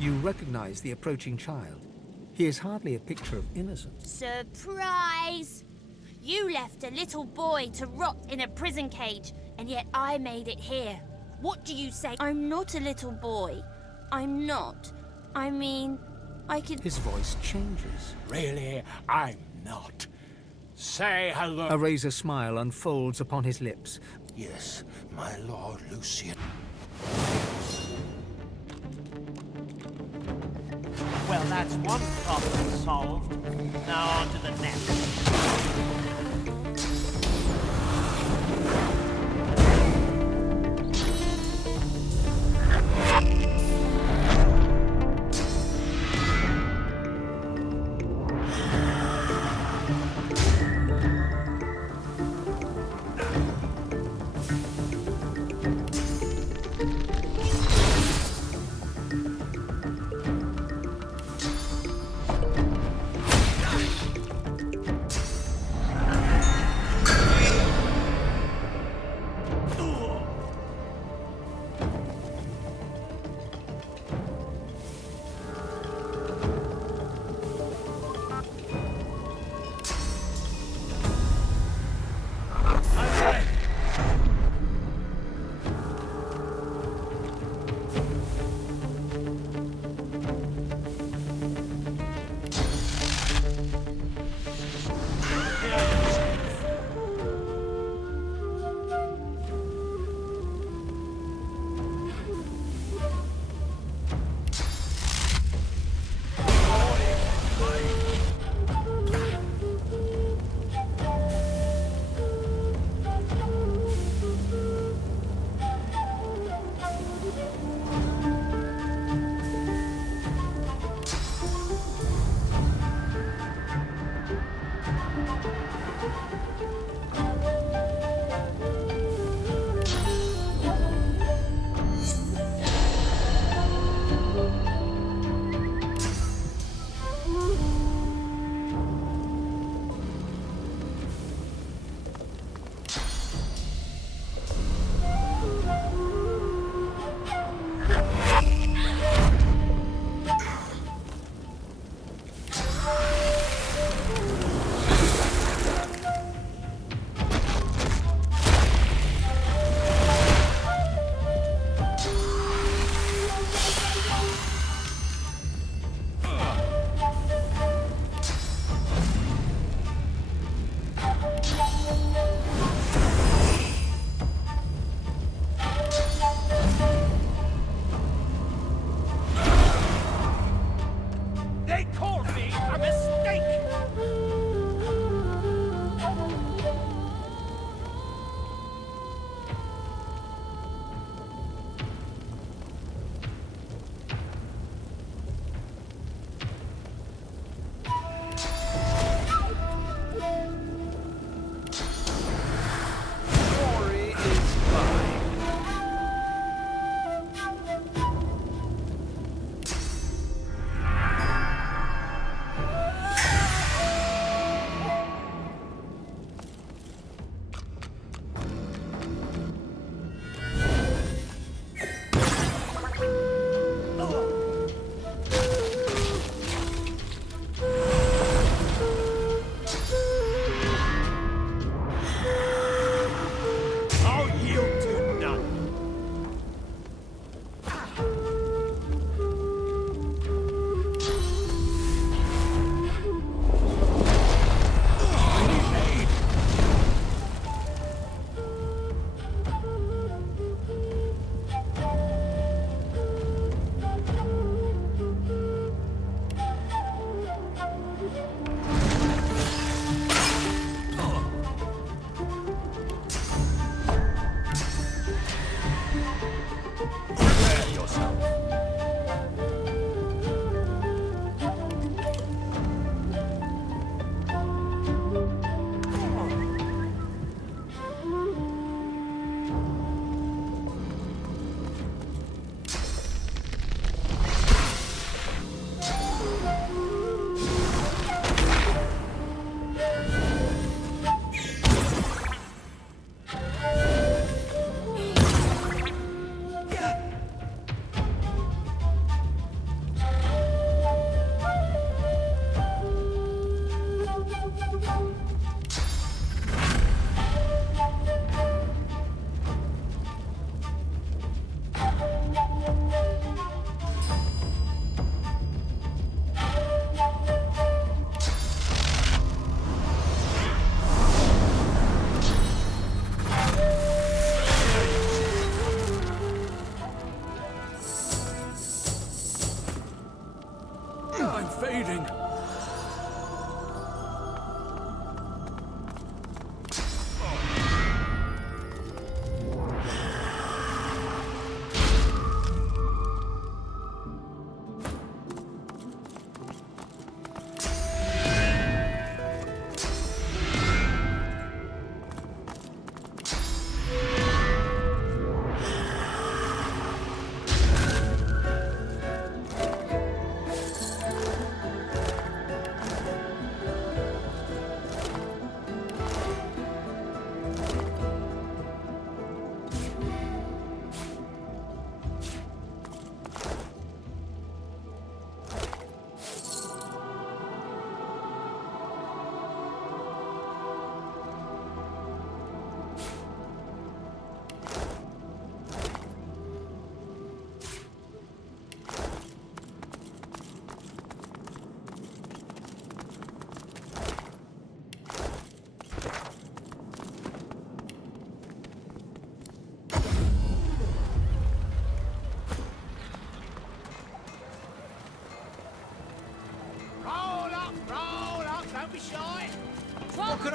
You recognize the approaching child. He is hardly a picture of innocence. Surprise! You left a little boy to rot in a prison cage, and yet I made it here. What do you say? I'm not a little boy. I'm not. I mean, I could... His voice changes. Really, I'm not. Say hello. A razor smile unfolds upon his lips. Yes, my Lord Lucian. Well, that's one problem solved. Now on to the next.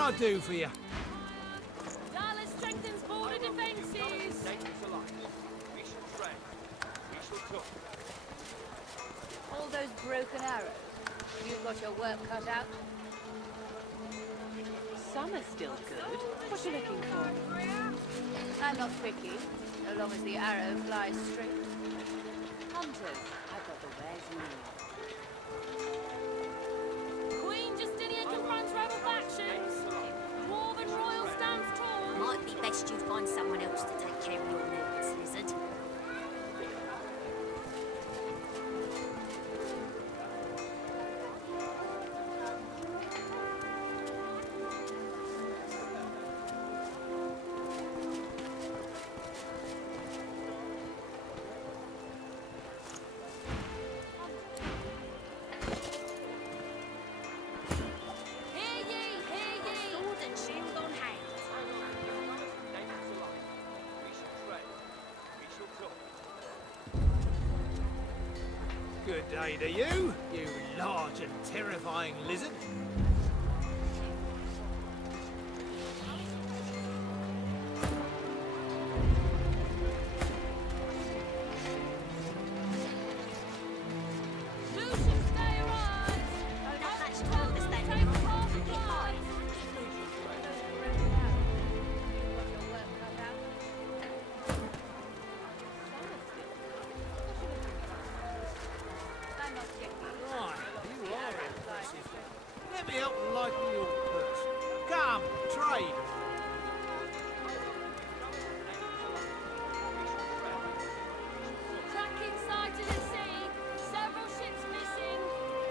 I do for you? Dallas strengthens border defences. All those broken arrows. You've got your work cut out. Some are still good. What are you looking for? I'm not tricky, so long as the arrow flies straight. Hunters. I've got the wares you need. Queen Justinian confronts rebel factions. Dwarven royal stands tall. Might be best you find someone else to take care of your needs, lizard. Hear ye, hear ye. Sword and shield on hand. Good day to you, you large and terrifying lizard. Lucian, stay arise. Not much to understand. Get eyes. You've got your work cut out. I'm not tricky. Right, you are impressive. Let me help lighten your purse. Come, trade. Tracking sighted at sea. Several ships missing.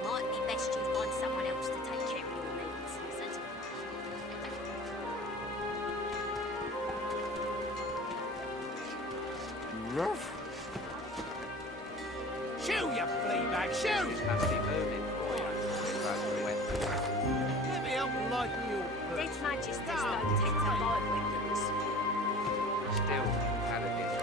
Might be best you find someone else to take care of your needs, lizard. Shoo, you flea bag, shoo! Let me help lighten your purse. Dead magisters don't tend to like weapons. Still, paladins.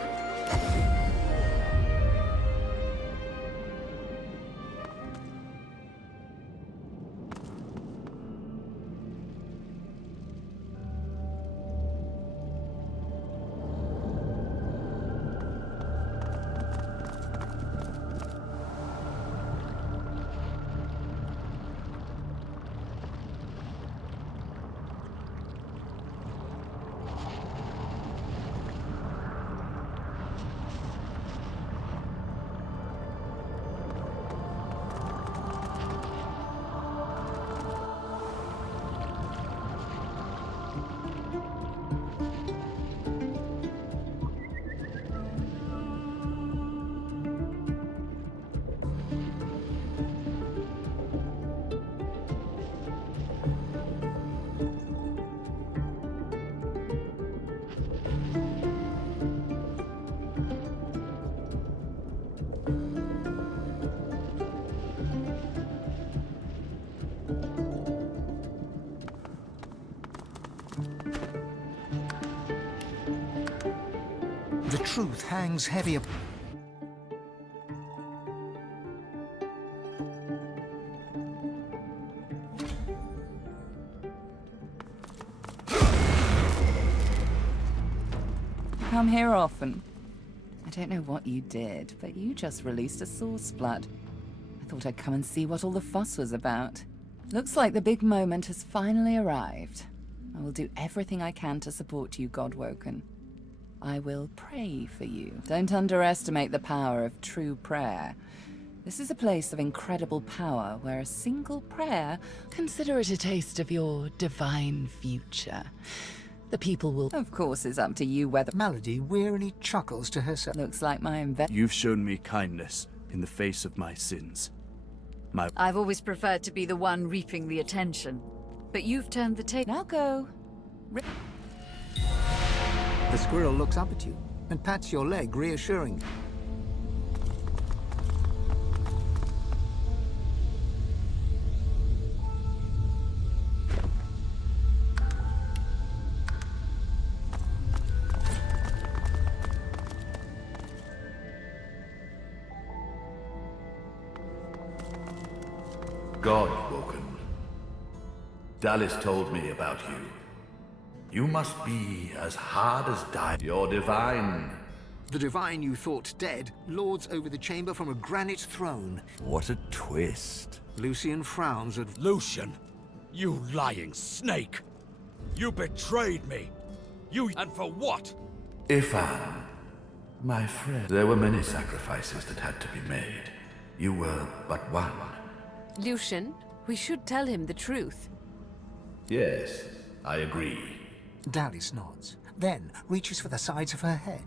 The truth hangs heavy upon. Come here often. I don't know what you did, but you just released a source flood. I thought I'd come and see what all the fuss was about. Looks like the big moment has finally arrived. I will do everything I can to support you, Godwoken. I will pray for you. Don't underestimate the power of true prayer. This is a place of incredible power where a single prayer, consider it a taste of your divine future. The people will, of course, it's up to you whether. Malady wearily chuckles to herself. Looks like my You've shown me kindness in the face of my sins. I've always preferred to be the one reaping the attention, but you've turned the table. Now go. The squirrel looks up at you and pats your leg reassuringly. Godwoken. Dallas told me about you. You must be as hard as You're divine. The divine you thought dead lords over the chamber from a granite throne. What a twist. Lucian frowns at... Lucian, you lying snake! You betrayed me! And for what? Ifan, my friend. There were many sacrifices that had to be made. You were but one. Lucian, we should tell him the truth. Yes, I agree. Dallas nods, then reaches for the sides of her head.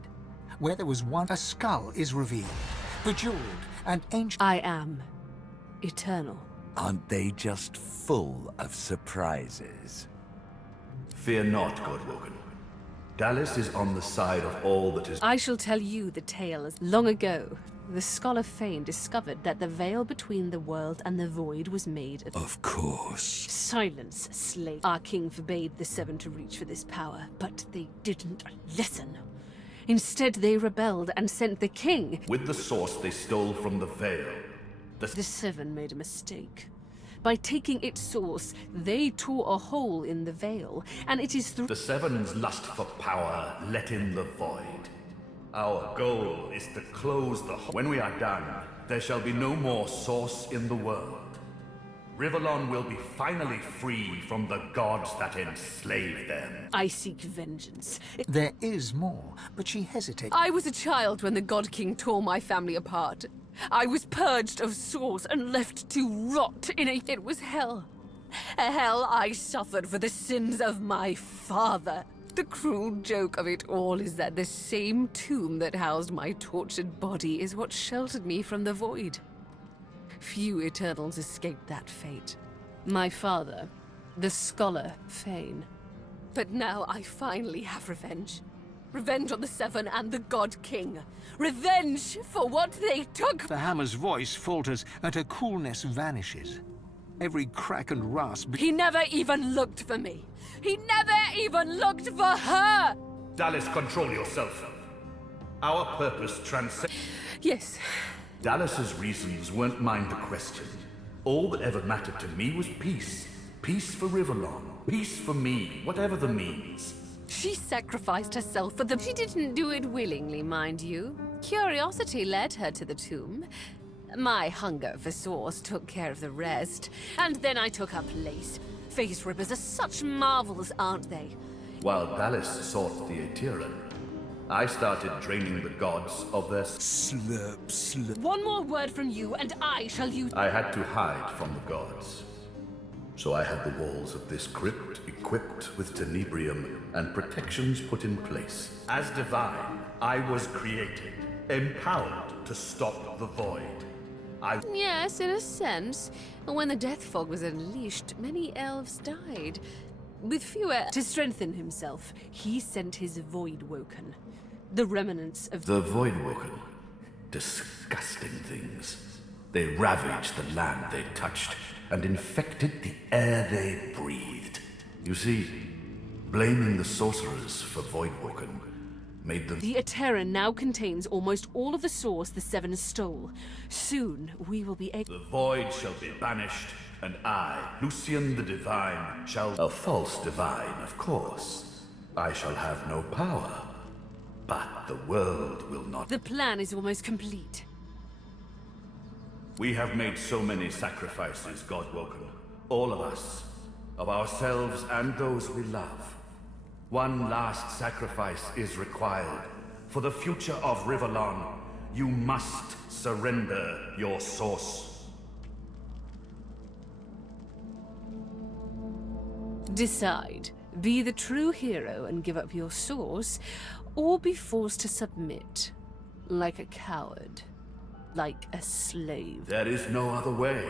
Where there was one, a skull is revealed, bejeweled and ancient. I am eternal. Aren't they just full of surprises? Fear not, Godwoken. Dallas is on the side of all that is... I shall tell you the tale as long ago. The scholar Fane discovered that the veil between the world and the void was made Of course. Silence, slave. Our king forbade the Seven to reach for this power, but they didn't listen. Instead, they rebelled and sent the king. With the source they stole from the veil. The Seven made a mistake. By taking its source, they tore a hole in the veil, and it is through... The Seven's lust for power let in the void. Our goal is to close the hole. When we are done, there shall be no more source in the world. Rivellon will be finally free from the gods that enslaved them. I seek vengeance. There is more, but she hesitates. I was a child when the God King tore my family apart. I was purged of source and left to rot in a... It was hell. A hell I suffered for the sins of my father. The cruel joke of it all is that the same tomb that housed my tortured body is what sheltered me from the void. Few Eternals escaped that fate. My father, the scholar Fane. But now I finally have revenge. Revenge on the Seven and the God King. Revenge for what they took! The hammer's voice falters and her coolness vanishes. Every crack and rasp... He never even looked for me. He never even looked for her! Dallas, control yourself. Our purpose transcends... Yes. Dallas's reasons weren't mine to question. All that ever mattered to me was peace. Peace for Rivellon. Peace for me, whatever the means. She sacrificed herself for the... She didn't do it willingly, mind you. Curiosity led her to the tomb. My hunger for source took care of the rest. And then I took her place. Face rippers are such marvels, aren't they? While Dallas sought the Aetheran, I started draining the gods of their... Slurp. One more word from you, and I shall use... I had to hide from the gods. So I had the walls of this crypt equipped with tenebrium and protections put in place. As divine, I was created, empowered to stop the void. Yes, in a sense. When the death fog was unleashed, many elves died. With fewer... To strengthen himself, he sent his Voidwoken. The remnants of... The Voidwoken. Disgusting things. They ravaged the land they touched and infected the air they breathed. You see, blaming the sorcerers for Voidwoken made them... The Aetheran now contains almost all of the source the Seven stole. Soon, we will be able... The void shall be banished, and I, Lucian the Divine, shall... A false divine, of course. I shall have no power. But the world will not... The plan is almost complete. We have made so many sacrifices, Godwoken. All of us. Of ourselves and those we love. One last sacrifice is required. For the future of Rivellon, you must surrender your source. Decide. Be the true hero and give up your source, or be forced to submit. Like a coward. Like a slave. There is no other way.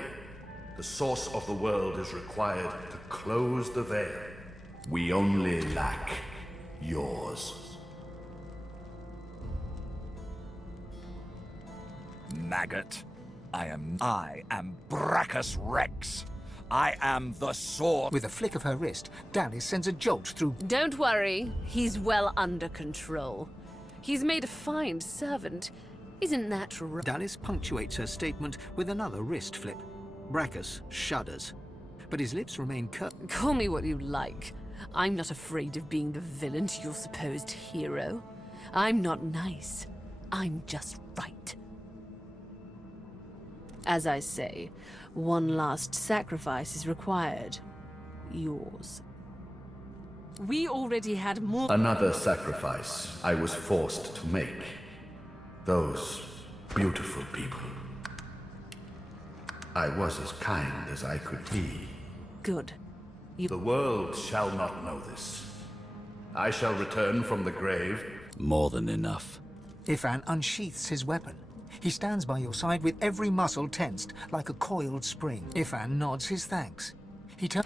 The source of the world is required to close the veil. We only lack yours. Maggot. I am Brachus Rex. I am the sword. With a flick of her wrist, Dallas sends a jolt through... Don't worry. He's well under control. He's made a fine servant. Isn't that right? Dallas punctuates her statement with another wrist flip. Brachus shudders. but his lips remain curved. Call me what you like. I'm not afraid of being the villain to your supposed hero. I'm not nice. I'm just right. As I say, one last sacrifice is required. Yours. We already had more— Another sacrifice I was forced to make. Those beautiful people. I was as kind as I could be. Good. The world shall not know this. I shall return from the grave. More than enough. Ifan unsheaths his weapon. He stands by your side with every muscle tensed, like a coiled spring. Ifan nods his thanks. He turns—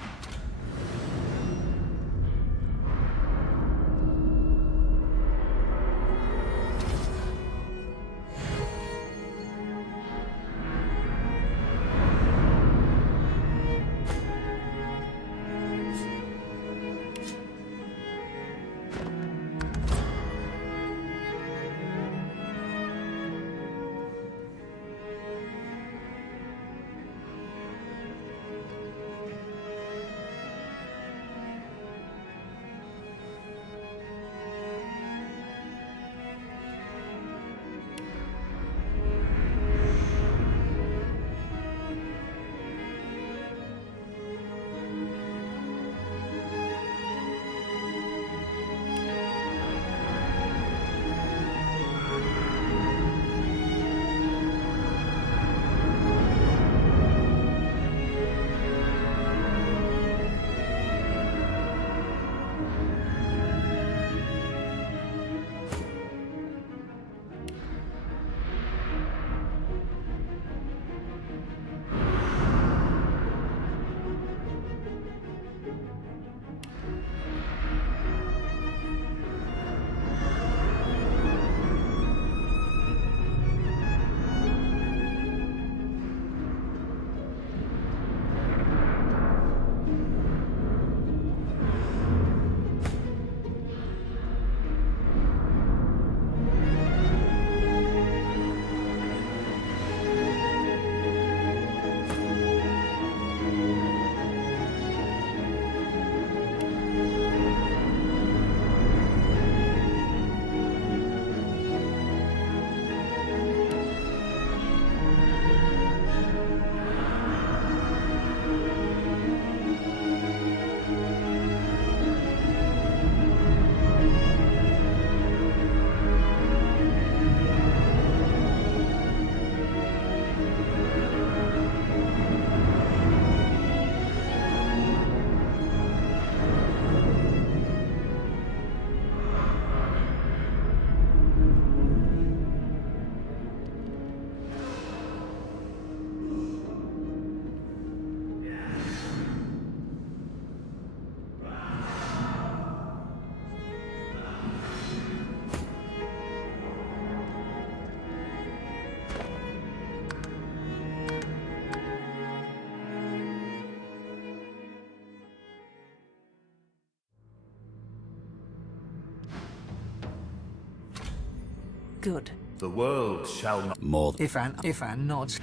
Good. The world shall not— More than— Ifan nods.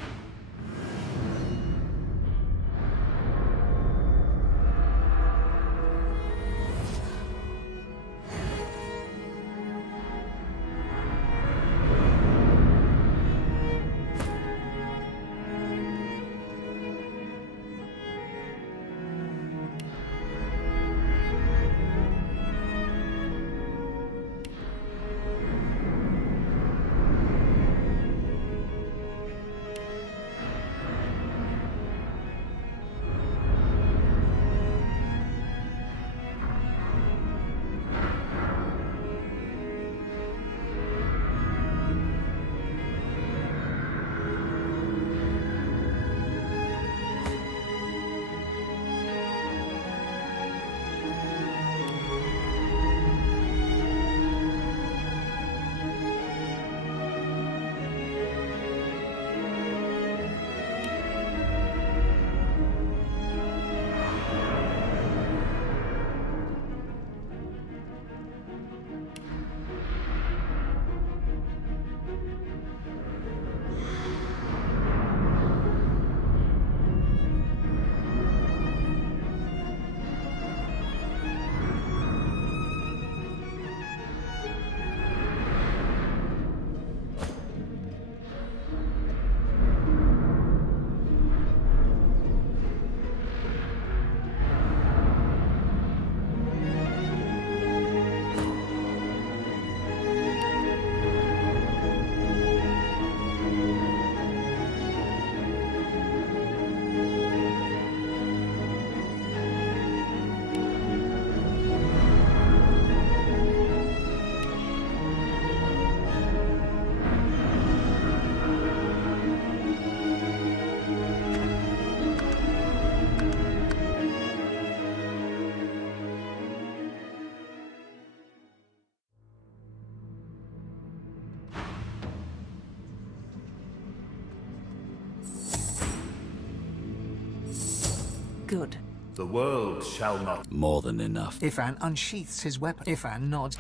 good. The world shall not. More than enough. Ifan unsheaths his weapon. Ifan nods.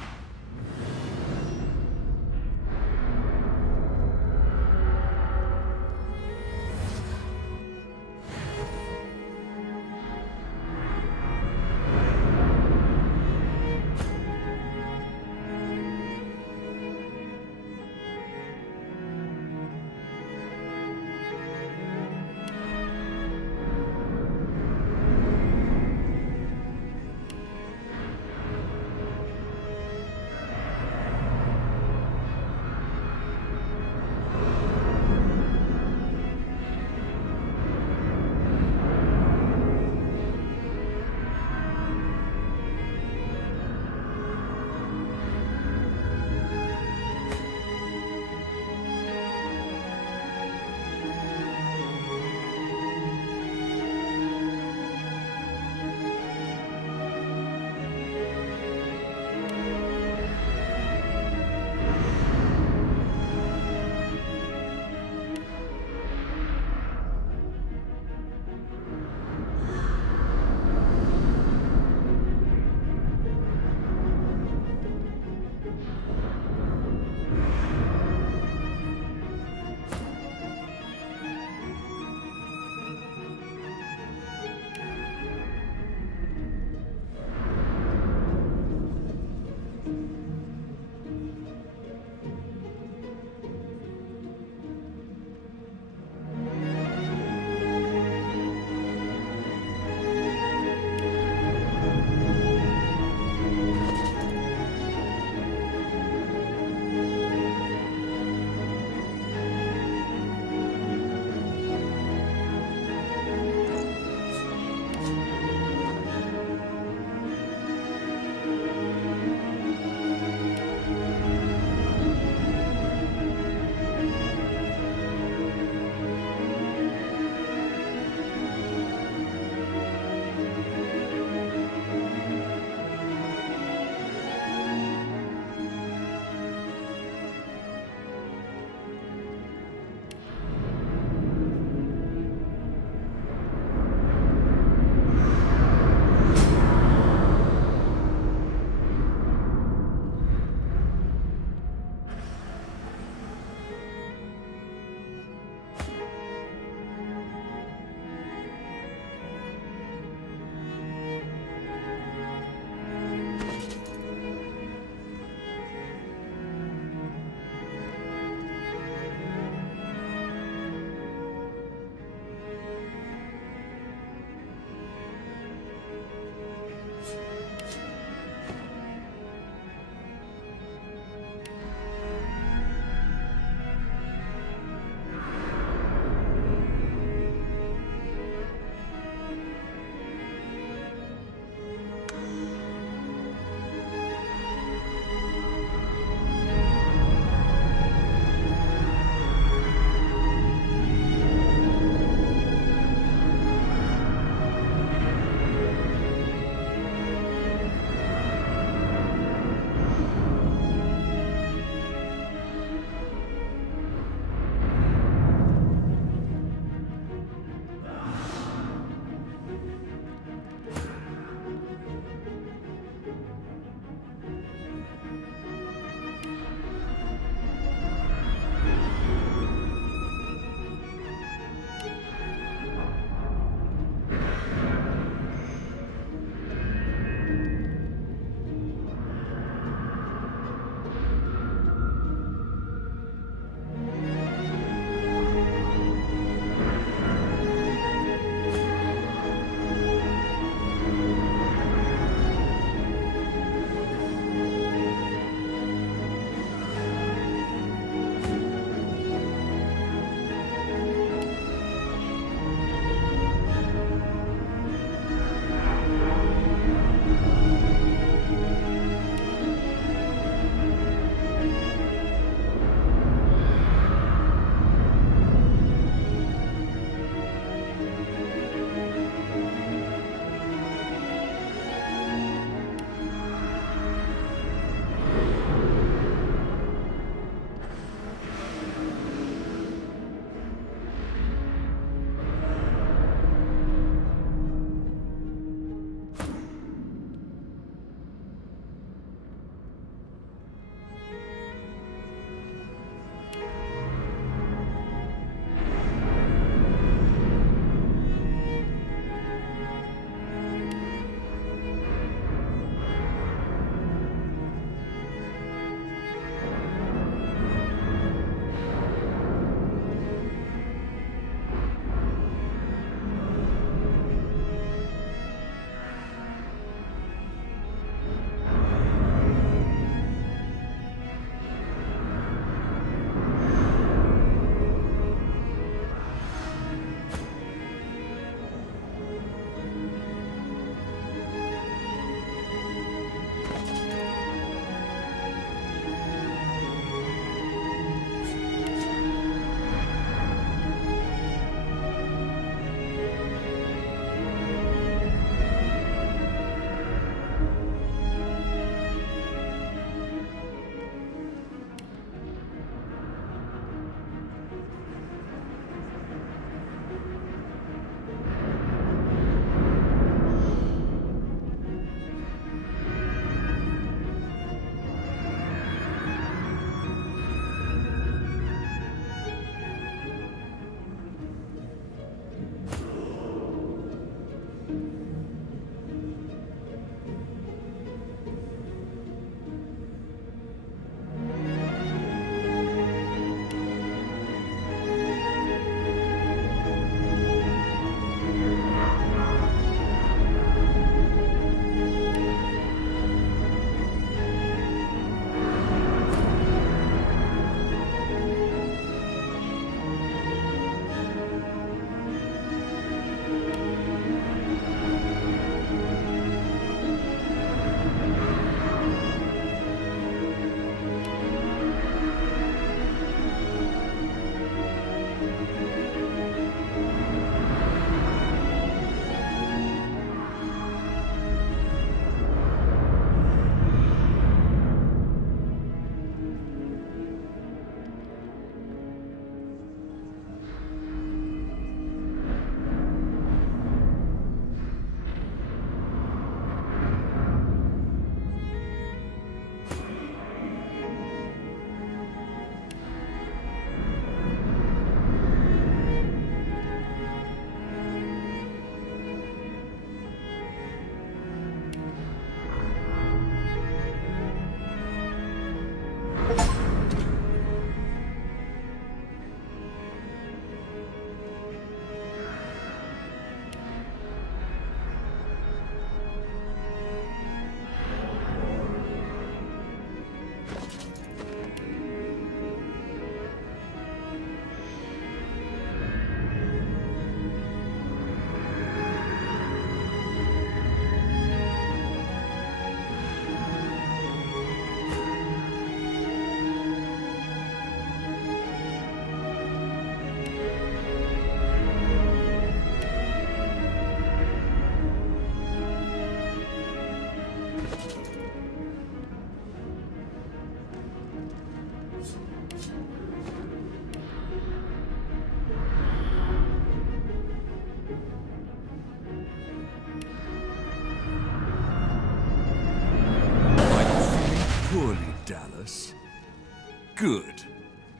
Good.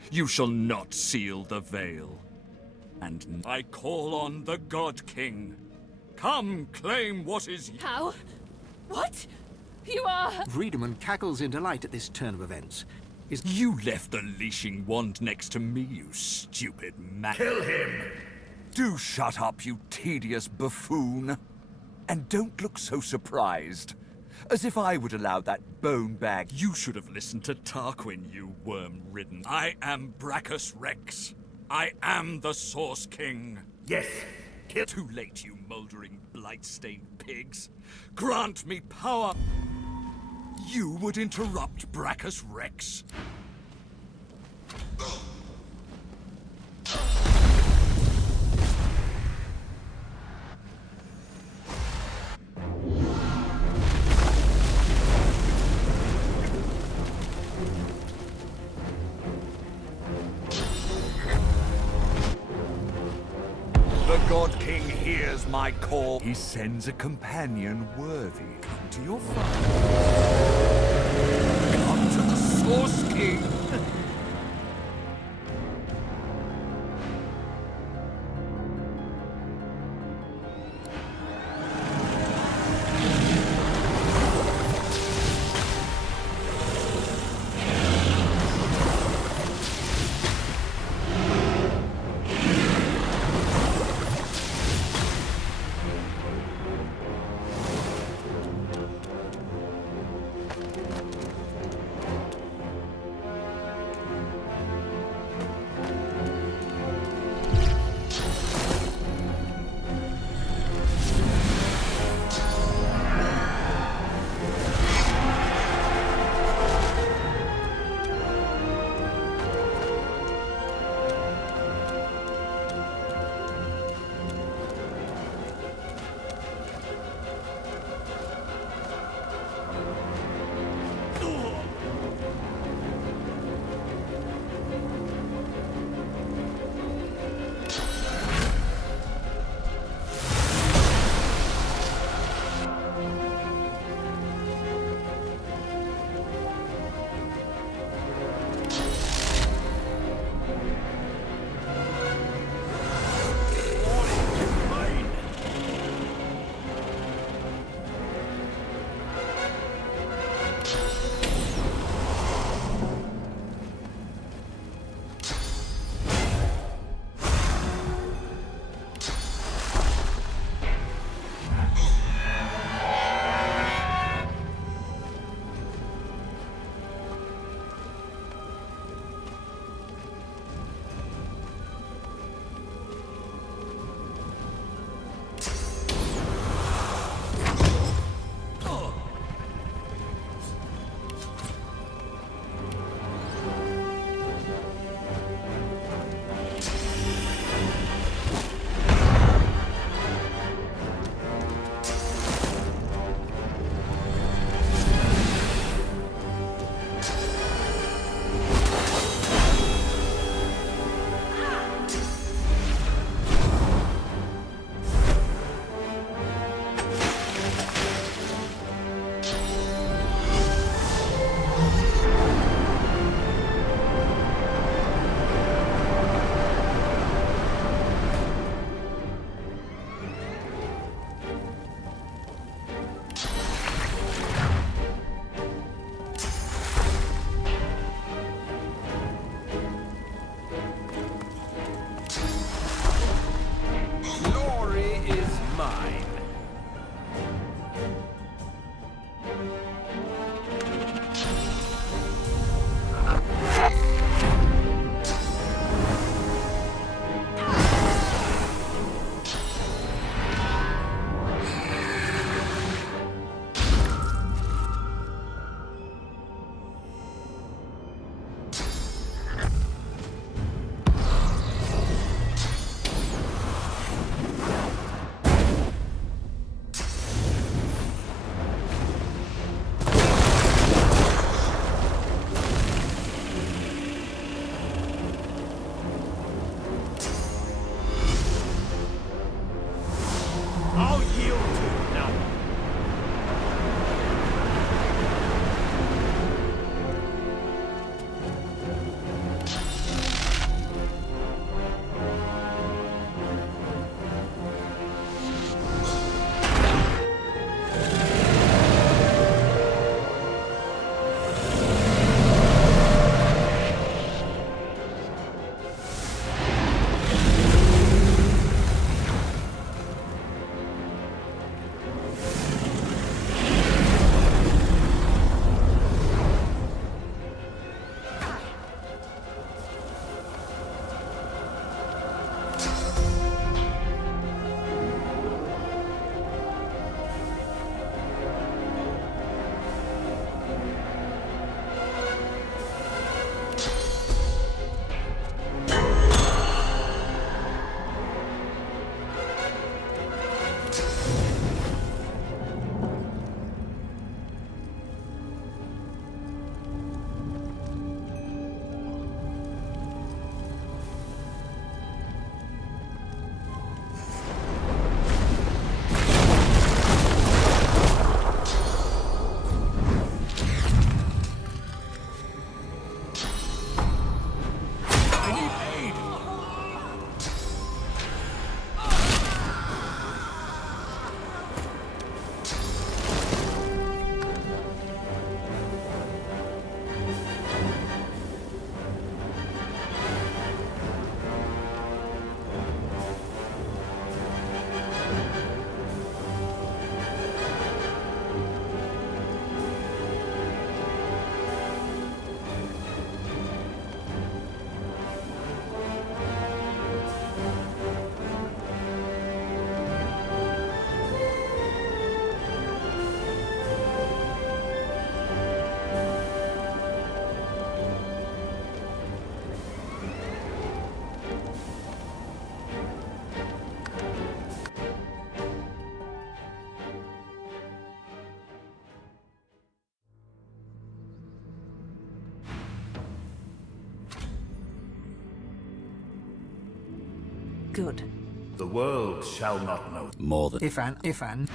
You shall not seal the veil. And I call on the God King. Come, claim what is... How? What? You are... Friedemann cackles in delight at this turn of events. You left the leashing wand next to me, you stupid man. Kill him! Do shut up, you tedious buffoon. And don't look so surprised. As if I would allow that bone bag. You should have listened to Tarquin, you worm-ridden. I am Brachus Rex. I am the Source King. Yes. Kill. Too late, you mouldering, blight-stained pigs. Grant me power. You would interrupt Brachus Rex. The God King hears my call. He sends a companion worthy. Come to your father. Come to the Source King. good. The world shall not know. More than... If an...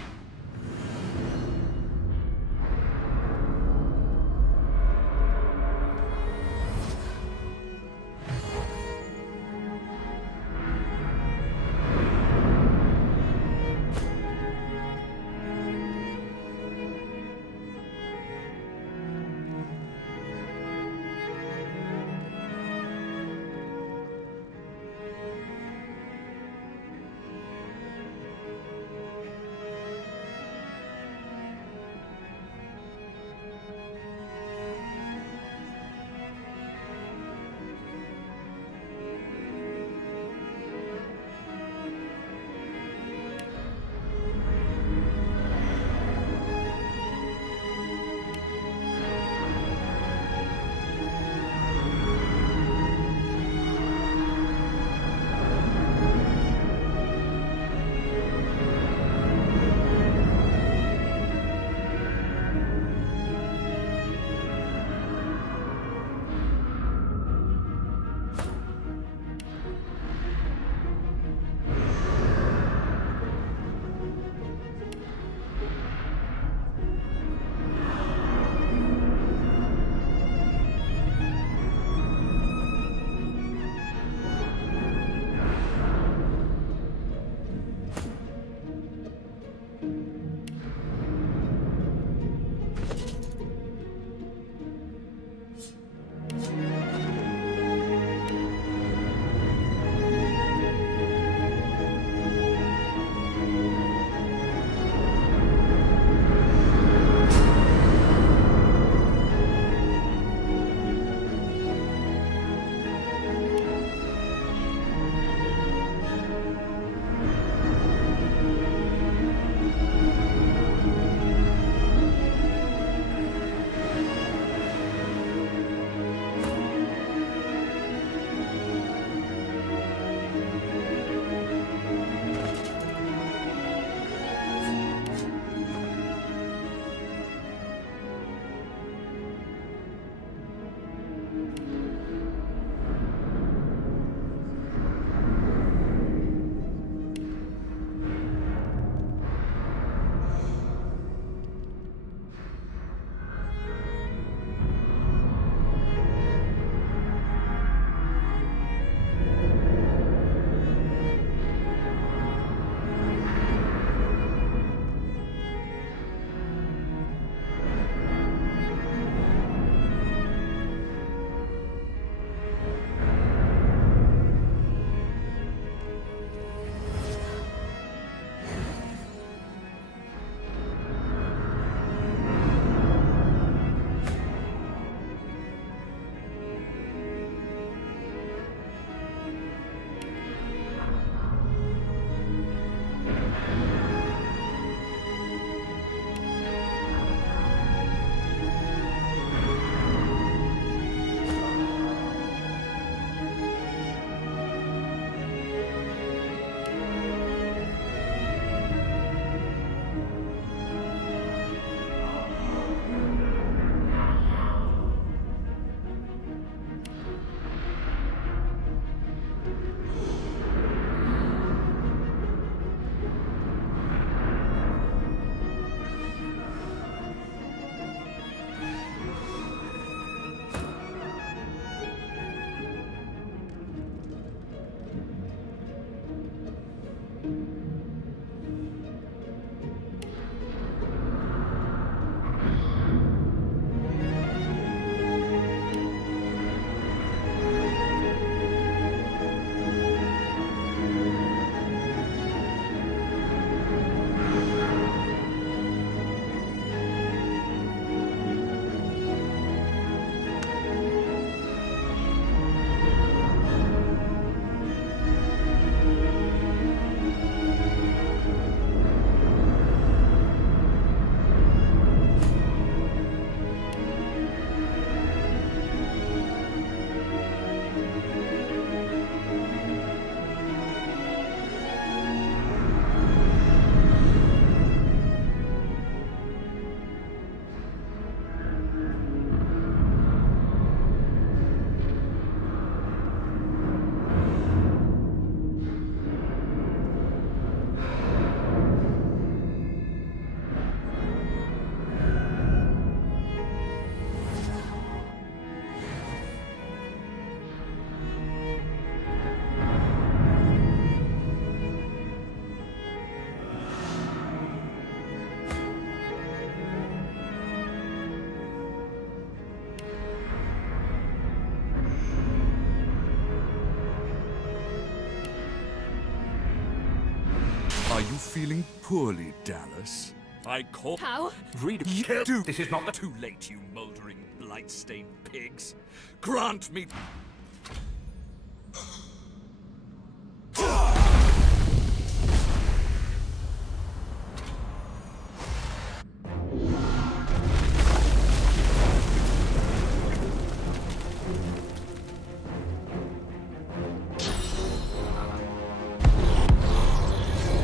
Are you feeling poorly, Dallas? I call... How? Read... This is not too late, you mouldering, blight-stained pigs. Grant me...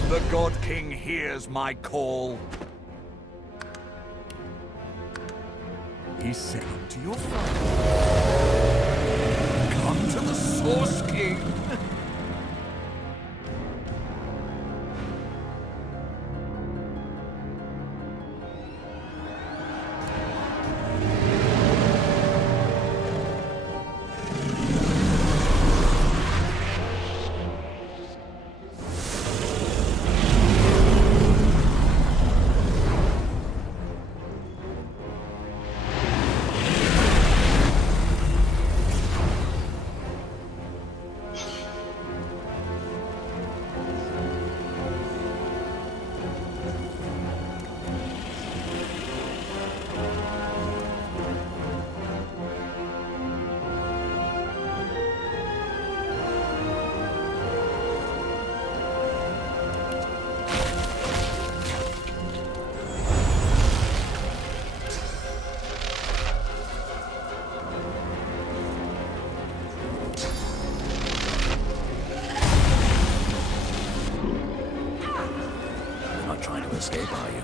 The God King hears my call. He said unto your father, come to the Source King. Trying to escape, are you?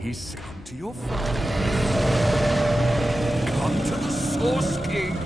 He's come to your father. Come to the Source King.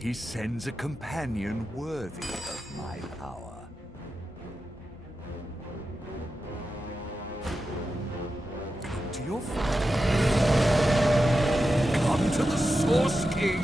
He sends a companion worthy of my power. Come to your father. Come to the Source King.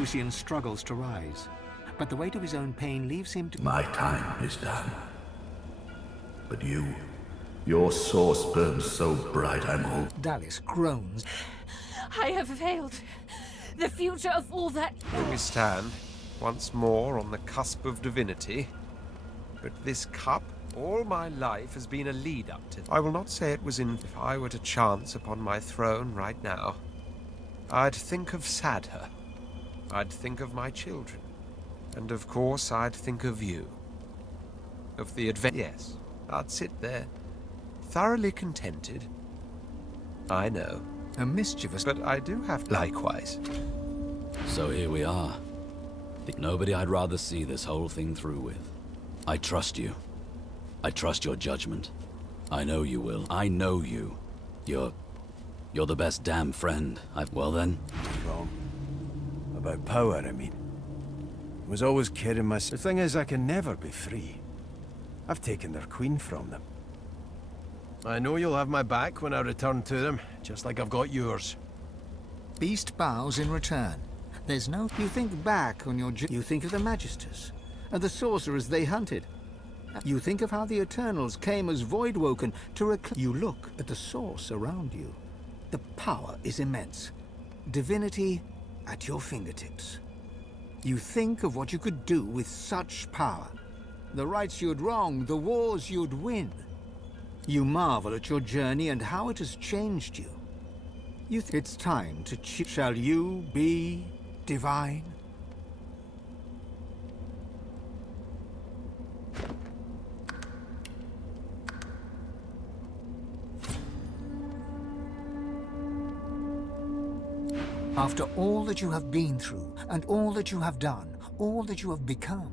Lucian struggles to rise, but the weight of his own pain leaves him to... My time is done. But your source burns so bright I'm all... Dallis groans. I have failed. The future of all that... Here we stand, once more on the cusp of divinity. But this cup, all my life, has been a lead-up to... I will not say it was in... If I were to chance upon my throne right now, I'd think of Sadher. I'd think of my children. And of course, I'd think of you. Of the adventure. Yes, I'd sit there, thoroughly contented. I know. A mischievous... But I do have... Likewise. So here we are. Nobody I'd rather see this whole thing through with. I trust you. I trust your judgment. I know you will. I know you. You're the best damn friend I've... Well then? Wrong. About power, I mean. I was always kidding myself. The thing is, I can never be free. I've taken their queen from them. I know you'll have my back when I return to them, just like I've got yours. Beast bows in return. There's no... You think back on your... You think of the Magisters, and the sorcerers they hunted. You think of how the Eternals came as Voidwoken to reclaim... You look at the source around you. The power is immense. Divinity at your fingertips. You think of what you could do with such power. The rights you'd wrong, the wars you'd win. You marvel at your journey and how it has changed you. It's time to choose. Shall you be divine? After all that you have been through, and all that you have done, all that you have become,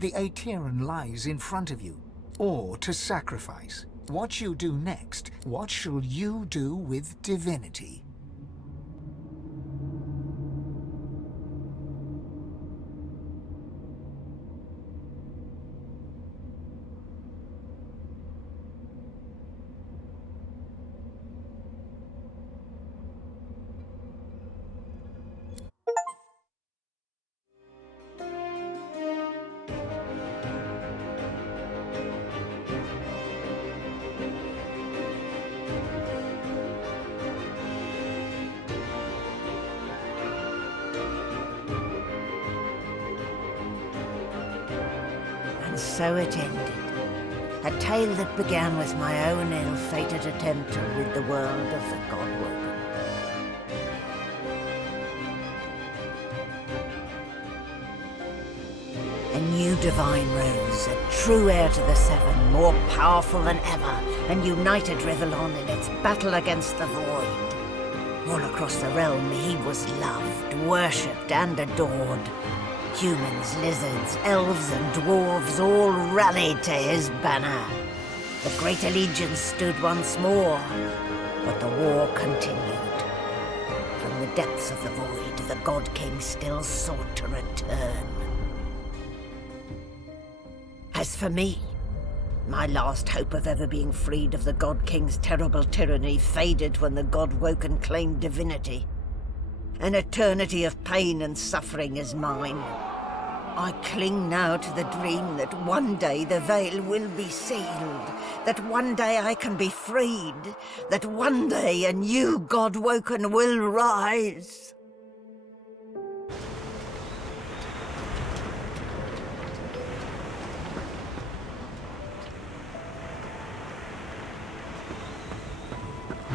the Aetheran lies in front of you, or to sacrifice. What you do next, what shall you do with divinity? And so it ended. A tale that began with my own ill-fated attempt to rid the world of the Godwoken. A new divine rose, a true heir to the Seven, more powerful than ever, and united Rivellon in its battle against the Void. All across the realm he was loved, worshipped and adored. Humans, lizards, elves and dwarves all rallied to his banner. The Great Allegiance stood once more, but the war continued. From the depths of the Void, the God King still sought to return. As for me, my last hope of ever being freed of the God King's terrible tyranny faded when the Godwoken claimed divinity. An eternity of pain and suffering is mine. I cling now to the dream that one day the veil will be sealed, that one day I can be freed, that one day a new Godwoken will rise.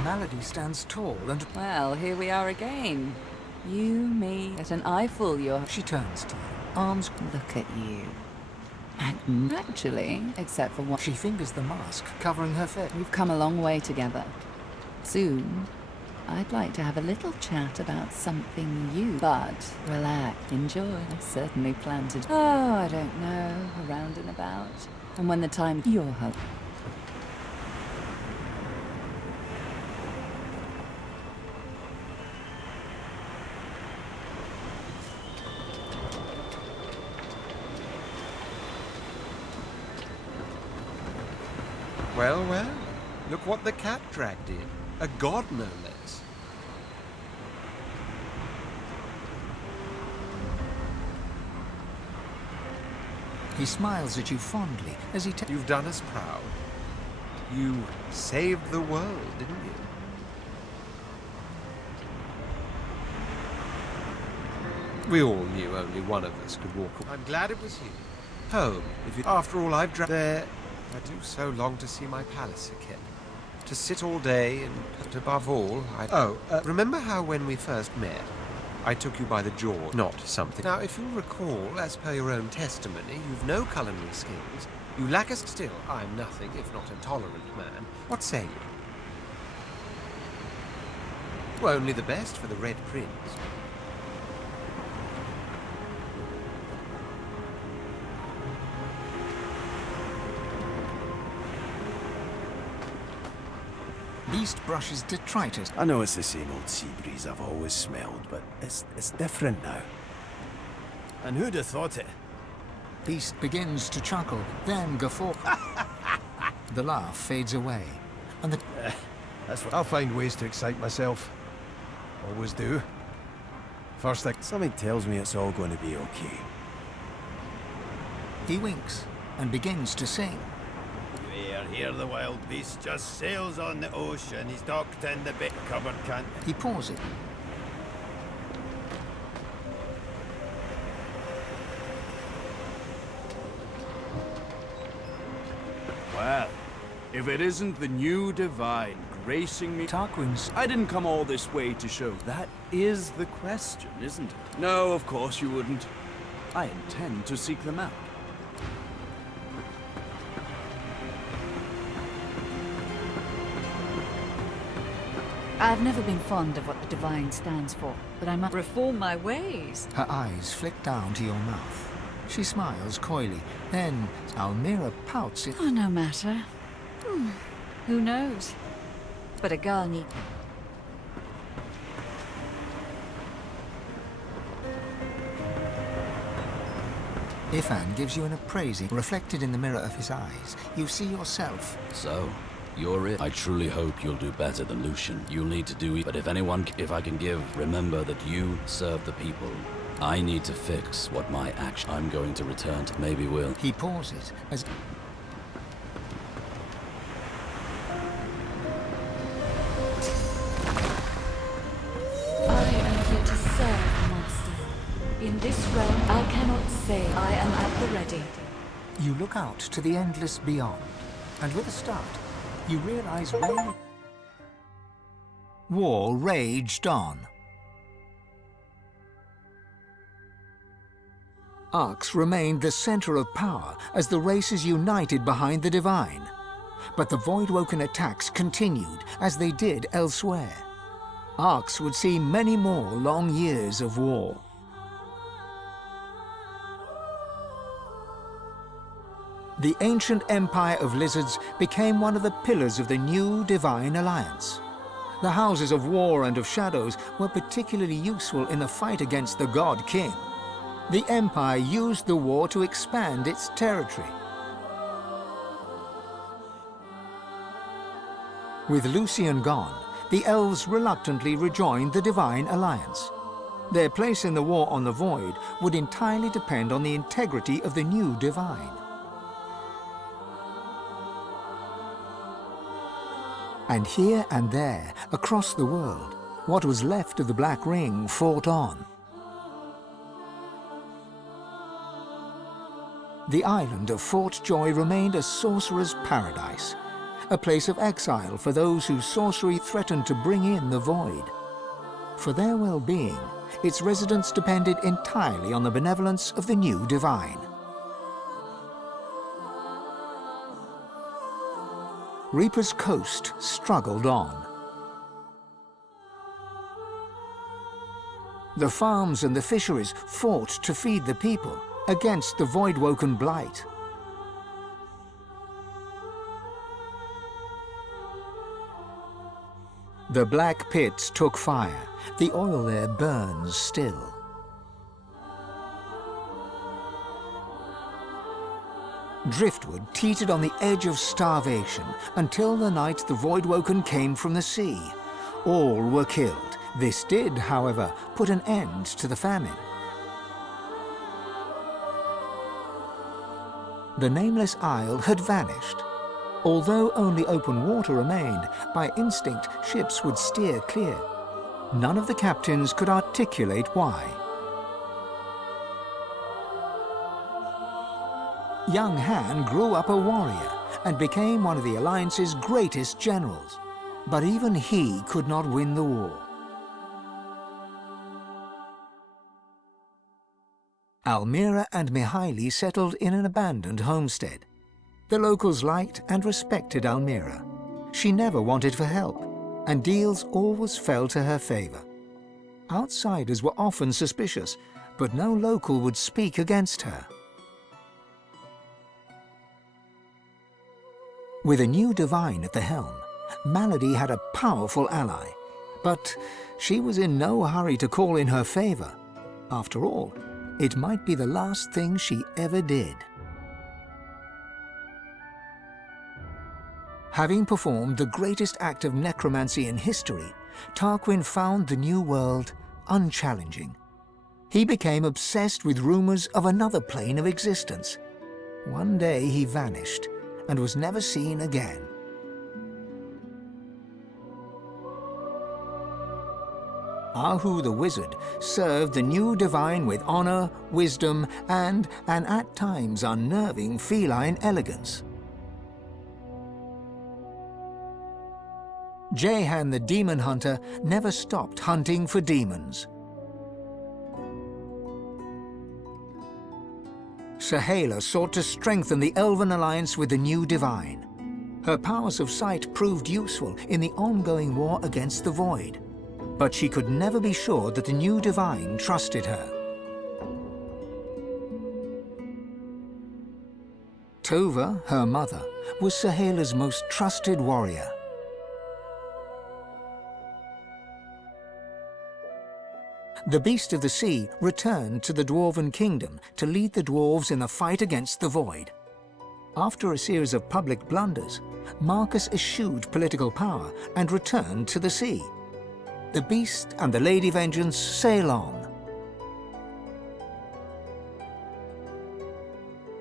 Malady stands tall and... Well, here we are again. You, me, at an eyeful you're... She turns to you, arms... Look at you. Actually, except for what... She fingers the mask, covering her face. We've come a long way together. Soon, I'd like to have a little chat about something you... But, relax, enjoy. I certainly plan to... Oh, I don't know, around and about. And when the time... Your hope. Well, well, look what the cat dragged in. A god, no less. He smiles at you fondly as he You've done us proud. You saved the world, didn't you? We all knew only one of us could walk away. I'm glad it was you. Home, if you... After all I've done there, I do so long to see my palace again. To sit all day and above all, remember how when we first met, I took you by the jaw, not something. Now, if you'll recall, as per your own testimony, you've no culinary skills. You lack us still. I'm nothing if not a tolerant man. What say you? Well, only the best for the Red Prince. Beast brushes detritus. I know it's the same old sea breeze I've always smelled, but it's different now. And who'd have thought it? Beast begins to chuckle, then guffaw. The laugh fades away, and the... That's what I'll find ways to excite myself. Always do. First thing... Something tells me it's all going to be okay. He winks and begins to sing. Here the wild beast just sails on the ocean. He's docked in the big cupboard can't... He pauses. Well, if it isn't the new divine gracing me... Tarquin's... I didn't come all this way to show. That is the question, isn't it? No, of course you wouldn't. I intend to seek them out. I've never been fond of what the divine stands for, but I must reform my ways. Her eyes flick down to your mouth. She smiles coyly. Then Almira pouts it. Oh, no matter. Who knows? But a girl need... Ifan gives you an appraising. Reflected in the mirror of his eyes, you see yourself. So, you're it. I truly hope you'll do better than Lucian. You'll need to do it. But if I can give, remember that you serve the people. I need to fix what my action... I'm going to return to... Maybe we'll... He pauses as... I am here to serve, Master. In this realm, I cannot say I am at the ready. You look out to the endless beyond, and with a start, you realize war raged on. Arx remained the center of power as the races united behind the Divine. But the Voidwoken attacks continued as they did elsewhere. Arx would see many more long years of war. The ancient empire of lizards became one of the pillars of the new Divine Alliance. The houses of war and of shadows were particularly useful in the fight against the God King. The Empire used the war to expand its territory. With Lucian gone, the elves reluctantly rejoined the Divine Alliance. Their place in the war on the Void would entirely depend on the integrity of the new Divine. And here and there, across the world, what was left of the Black Ring fought on. The island of Fort Joy remained a sorcerer's paradise, a place of exile for those whose sorcery threatened to bring in the Void. For their well-being, its residents depended entirely on the benevolence of the new Divine. Reaper's Coast struggled on. The farms and the fisheries fought to feed the people against the Voidwoken blight. The black pits took fire. The oil there burns still. Driftwood teetered on the edge of starvation until the night the Voidwoken came from the sea. All were killed. This did, however, put an end to the famine. The nameless isle had vanished. Although only open water remained, by instinct ships would steer clear. None of the captains could articulate why. Young Han grew up a warrior and became one of the Alliance's greatest generals. But even he could not win the war. Almira and Mihaili settled in an abandoned homestead. The locals liked and respected Almira. She never wanted for help, and deals always fell to her favor. Outsiders were often suspicious, but no local would speak against her. With a new divine at the helm, Malady had a powerful ally, but she was in no hurry to call in her favor. After all, it might be the last thing she ever did. Having performed the greatest act of necromancy in history, Tarquin found the new world unchallenging. He became obsessed with rumors of another plane of existence. One day he vanished and was never seen again. Ahu the wizard served the new divine with honor, wisdom, and an at times unnerving feline elegance. Jehan the demon hunter never stopped hunting for demons. Sahala sought to strengthen the Elven alliance with the new divine. Her powers of sight proved useful in the ongoing war against the Void. But she could never be sure that the new divine trusted her. Tova, her mother, was Sahela's most trusted warrior. The Beast of the Sea returned to the Dwarven Kingdom to lead the dwarves in the fight against the Void. After a series of public blunders, Marcus eschewed political power and returned to the sea. The Beast and the Lady Vengeance sail on.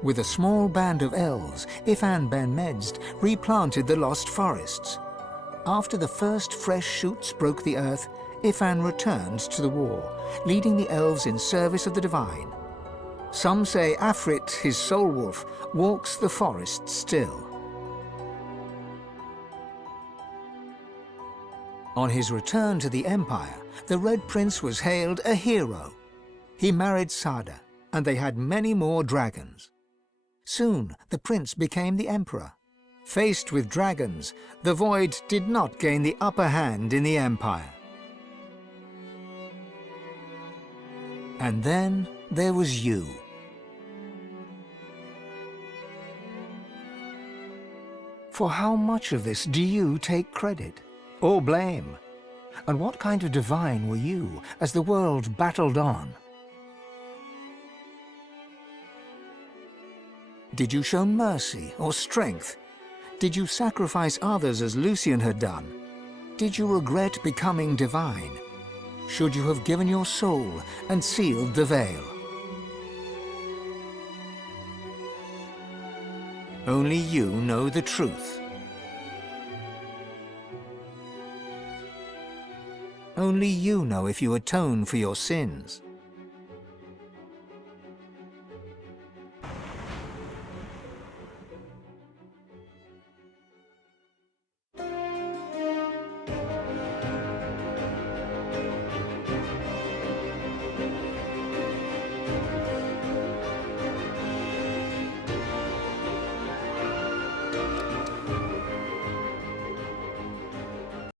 With a small band of elves, Ifan ben Medst replanted the lost forests. After the first fresh shoots broke the earth, Ifan returned to the war, leading the elves in service of the divine. Some say Afrit, his soul wolf, walks the forest still. On his return to the Empire, the Red Prince was hailed a hero. He married Sada, and they had many more dragons. Soon, the prince became the Emperor. Faced with dragons, the Void did not gain the upper hand in the Empire. And then there was you. For how much of this do you take credit? Or blame? And what kind of divine were you as the world battled on? Did you show mercy or strength? Did you sacrifice others as Lucian had done? Did you regret becoming divine? Should you have given your soul and sealed the veil? Only you know the truth. Only you know if you atone for your sins.